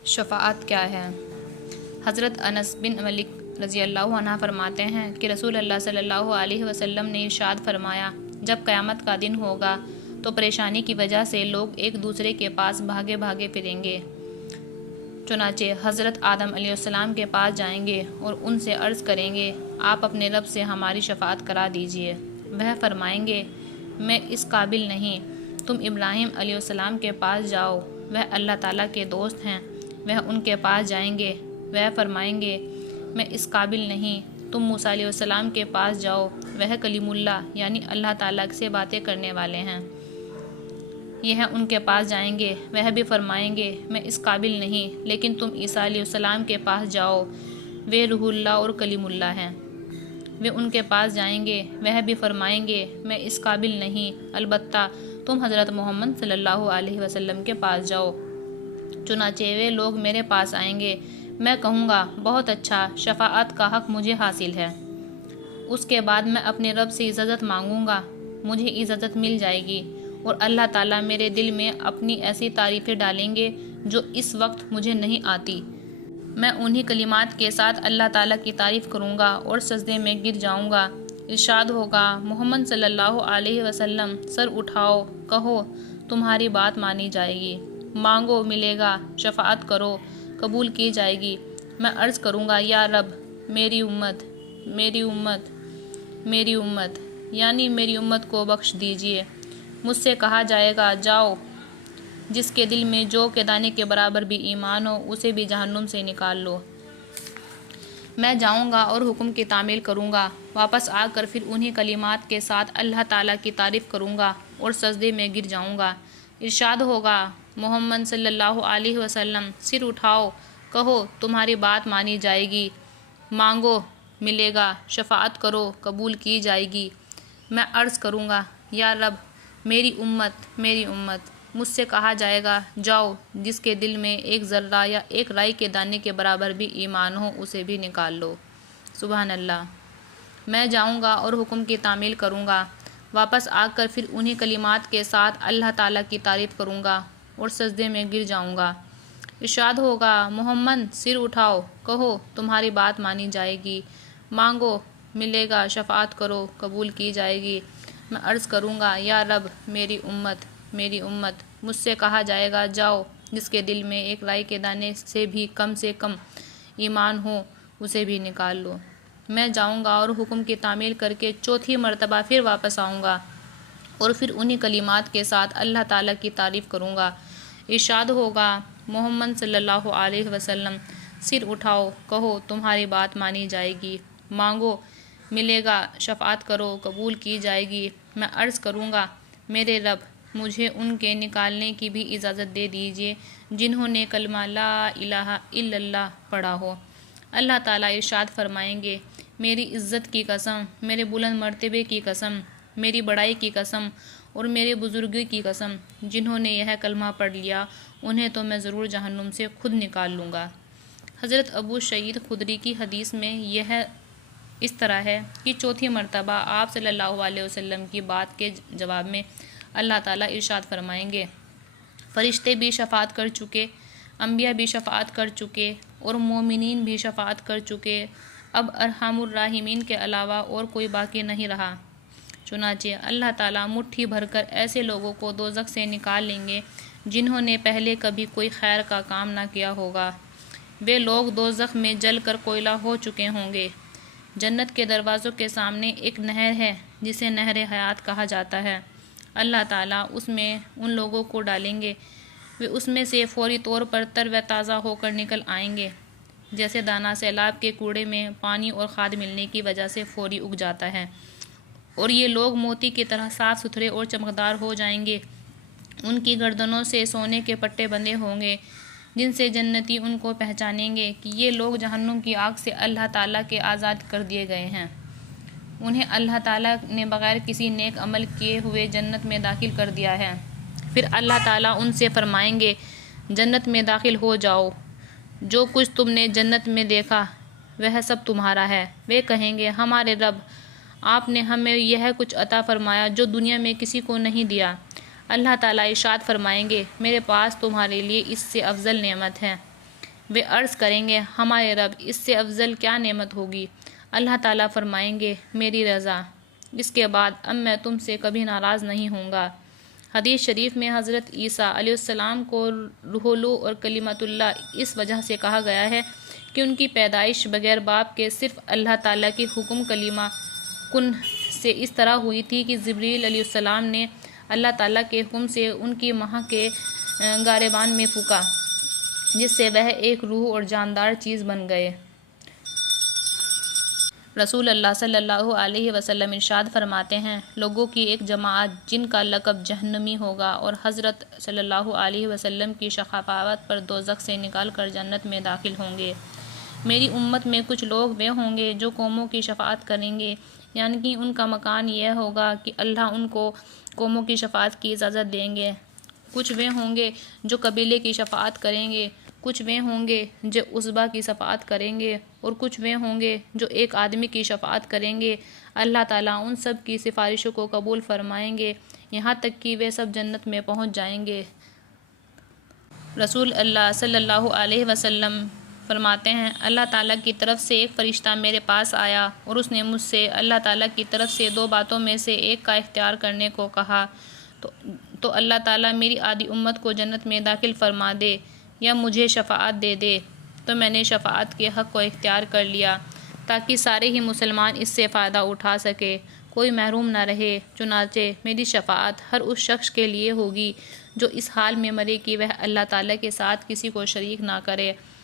شفاعت کیا ہے؟ حضرت انس بن مالک رضی اللہ عنہ فرماتے ہیں کہ رسول اللہ صلی اللہ علیہ وسلم نے ارشاد فرمایا، جب قیامت کا دن ہوگا تو پریشانی کی وجہ سے لوگ ایک دوسرے کے پاس بھاگے بھاگے پھریں گے۔ چنانچہ حضرت آدم علیہ السلام کے پاس جائیں گے اور ان سے عرض کریں گے، آپ اپنے رب سے ہماری شفاعت کرا دیجئے۔ وہ فرمائیں گے، میں اس قابل نہیں، تم ابراہیم علیہ السلام کے پاس جاؤ، وہ اللہ تعالیٰ کے دوست ہیں۔ وہ ان کے پاس جائیں گے، وہ فرمائیں گے، میں اس قابل نہیں، تم موسیٰ علیہ السلام کے پاس جاؤ، وہ کلیم اللہ یعنی اللہ تعالیٰ سے باتیں کرنے والے ہیں۔ یہ ان کے پاس جائیں گے، وہ بھی فرمائیں گے، میں اس قابل نہیں، لیکن تم عیسیٰ علیہ السلام کے پاس جاؤ، وہ روح اللہ اور کلیم اللہ ہیں۔ وہ ان کے پاس جائیں گے، وہ بھی فرمائیں گے، میں اس قابل نہیں، البتہ تم حضرت محمد صلی اللہ علیہ وسلم کے پاس جاؤ۔ چنانچہ وہ لوگ میرے پاس آئیں گے، میں کہوں گا، بہت اچھا، شفاعت کا حق مجھے حاصل ہے۔ اس کے بعد میں اپنے رب سے اجازت مانگوں گا، مجھے اجازت مل جائے گی، اور اللہ تعالیٰ میرے دل میں اپنی ایسی تعریفیں ڈالیں گے جو اس وقت مجھے نہیں آتی۔ میں انہی کلمات کے ساتھ اللہ تعالیٰ کی تعریف کروں گا اور سجدے میں گر جاؤں گا۔ ارشاد ہوگا، محمد صلی اللہ علیہ وسلم، سر اٹھاؤ، کہو، تمہاری بات مانی جائے گی، مانگو ملے گا، شفاعت کرو، قبول کی جائے گی۔ میں عرض کروں گا، یا رب، میری امت، میری امت، میری امت، یعنی میری امت کو بخش دیجئے۔ مجھ سے کہا جائے گا، جاؤ، جس کے دل میں جو کے دانے کے برابر بھی ایمان ہو اسے بھی جہنم سے نکال لو۔ میں جاؤں گا اور حکم کی تعمیل کروں گا، واپس آ کر پھر انہی کلمات کے ساتھ اللہ تعالیٰ کی تعریف کروں گا اور سجدے میں گر جاؤں گا۔ ارشاد ہوگا، محمد صلی اللہ علیہ وسلم، سر اٹھاؤ، کہو، تمہاری بات مانی جائے گی، مانگو ملے گا، شفاعت کرو، قبول کی جائے گی۔ میں عرض کروں گا، یا رب، میری امت، میری امت۔ مجھ سے کہا جائے گا، جاؤ، جس کے دل میں ایک ذرہ یا ایک رائی کے دانے کے برابر بھی ایمان ہو اسے بھی نکال لو۔ سبحان اللہ۔ میں جاؤں گا اور حکم کی تعمیل کروں گا، واپس آ کر پھر انہی کلمات کے ساتھ اللہ تعالیٰ کی تعریف کروں گا اور سجدے میں گر جاؤں گا۔ ارشاد ہوگا، محمد، سر اٹھاؤ، کہو، تمہاری بات مانی جائے گی، مانگو ملے گا، شفاعت کرو، قبول کی جائے گی۔ میں عرض کروں گا، یا رب، میری امت، میری امت۔ مجھ سے کہا جائے گا، جاؤ، جس کے دل میں ایک رائی کے دانے سے کم ایمان ہو اسے بھی نکال لو۔ میں جاؤں گا اور حکم کی تعمیل کر کے چوتھی مرتبہ پھر واپس آؤں گا اور پھر انہی کلمات کے ساتھ اللہ تعالیٰ کی تعریف کروں گا۔ ارشاد ہوگا، محمد صلی اللہ علیہ وسلم، سر اٹھاؤ، کہو، تمہاری بات مانی جائے گی، مانگو ملے گا، شفاعت کرو، قبول کی جائے گی۔ میں عرض کروں گا، میرے رب، مجھے ان کے نکالنے کی بھی اجازت دے دیجئے جنہوں نے کلمہ لا الہ الا اللہ پڑھا ہو۔ اللہ تعالیٰ ارشاد فرمائیں گے، میری عزت کی قسم، میرے بلند مرتبے کی قسم، میری بڑائی کی قسم اور میرے بزرگی کی قسم، جنہوں نے یہ کلمہ پڑھ لیا انہیں تو میں ضرور جہنم سے خود نکال لوں گا۔ حضرت ابو سعید خدری کی حدیث میں یہ اس طرح ہے کہ چوتھی مرتبہ آپ صلی اللہ علیہ وسلم کی بات کے جواب میں اللہ تعالیٰ ارشاد فرمائیں گے، فرشتے بھی شفاعت کر چکے، انبیاء بھی شفاعت کر چکے اور مومنین بھی شفاعت کر چکے، اب ارحم الراحمین کے علاوہ اور کوئی باقی نہیں رہا۔ چنانچہ اللہ تعالیٰ مٹھی بھر کر ایسے لوگوں کو دوزخ سے نکال لیں گے جنہوں نے پہلے کبھی کوئی خیر کا کام نہ کیا ہوگا۔ وہ لوگ دوزخ میں جل کر کوئلہ ہو چکے ہوں گے۔ جنت کے دروازوں کے سامنے ایک نہر ہے جسے نہر حیات کہا جاتا ہے۔ اللہ تعالیٰ اس میں ان لوگوں کو ڈالیں گے، وہ اس میں سے فوری طور پر تر و تازہ ہو کر نکل آئیں گے، جیسے دانہ سیلاب کے کوڑے میں پانی اور کھاد ملنے کی وجہ سے فوری اگ جاتا ہے، اور یہ لوگ موتی کی طرح صاف ستھرے اور چمکدار ہو جائیں گے۔ ان کی گردنوں سے سونے کے پٹے بندھے ہوں گے جن سے جنتی ان کو پہچانیں گے کہ یہ لوگ جہنم کی آگ سے اللہ تعالیٰ کے آزاد کر دیے گئے ہیں۔ انہیں اللہ تعالیٰ نے بغیر کسی نیک عمل کیے ہوئے جنت میں داخل کر دیا ہے۔ پھر اللہ تعالیٰ ان سے فرمائیں گے، جنت میں داخل ہو جاؤ، جو کچھ تم نے جنت میں دیکھا وہ سب تمہارا ہے۔ وہ کہیں گے، ہمارے رب، آپ نے ہمیں یہ کچھ عطا فرمایا جو دنیا میں کسی کو نہیں دیا۔ اللہ تعالیٰ ارشاد فرمائیں گے، میرے پاس تمہارے لیے اس سے افضل نعمت ہے۔ وہ عرض کریں گے ہمارے رب اس سے افضل کیا نعمت ہوگی؟ اللہ تعالیٰ فرمائیں گے میری رضا، اس کے بعد اب میں تم سے کبھی ناراض نہیں ہوں گا۔ حدیث شریف میں حضرت عیسیٰ علیہ السلام کو روح اللہ اور کلمۃ اللہ اس وجہ سے کہا گیا ہے کہ ان کی پیدائش بغیر باپ کے صرف اللہ تعالیٰ کی حکم کلمہ کن سے اس طرح ہوئی تھی کہ جبریل علیہ السلام نے اللہ تعالیٰ کے حکم سے ان کی ماں کے گریبان میں پھونکا، جس سے وہ ایک روح اور جاندار چیز بن گئے۔ رسول اللہ صلی اللہ علیہ وسلم ارشاد فرماتے ہیں، لوگوں کی ایک جماعت جن کا لقب جہنمی ہوگا اور حضرت صلی اللہ علیہ وسلم کی شفاعت پر دوزخ سے نکال کر جنت میں داخل ہوں گے۔ میری امت میں کچھ لوگ وہ ہوں گے جو قوموں کی شفاعت کریں گے، یعنی کہ ان کا مکان یہ ہوگا کہ اللہ ان کو قوموں کی شفاعت کی اجازت دیں گے۔ کچھ وہ ہوں گے جو قبیلے کی شفاعت کریں گے، کچھ وہ ہوں گے جو عصبہ کی شفاعت کریں گے، اور کچھ وہ ہوں گے جو ایک آدمی کی شفاعت کریں گے۔ اللہ تعالیٰ ان سب کی سفارشوں کو قبول فرمائیں گے یہاں تک کہ وہ سب جنت میں پہنچ جائیں گے۔ رسول اللہ صلی اللہ علیہ وسلم فرماتے ہیں، اللہ تعالیٰ کی طرف سے ایک فرشتہ میرے پاس آیا اور اس نے مجھ سے اللہ تعالیٰ کی طرف سے دو باتوں میں سے ایک کا اختیار کرنے کو کہا، تو اللہ تعالیٰ میری آدھی امت کو جنت میں داخل فرما دے یا مجھے شفاعت دے دے۔ تو میں نے شفاعت کے حق کو اختیار کر لیا تاکہ سارے ہی مسلمان اس سے فائدہ اٹھا سکے، کوئی محروم نہ رہے۔ چنانچہ میری شفاعت ہر اس شخص کے لیے ہوگی جو اس حال میں مرے کہ وہ اللہ تعالیٰ کے ساتھ کسی کو شریک نہ کرے۔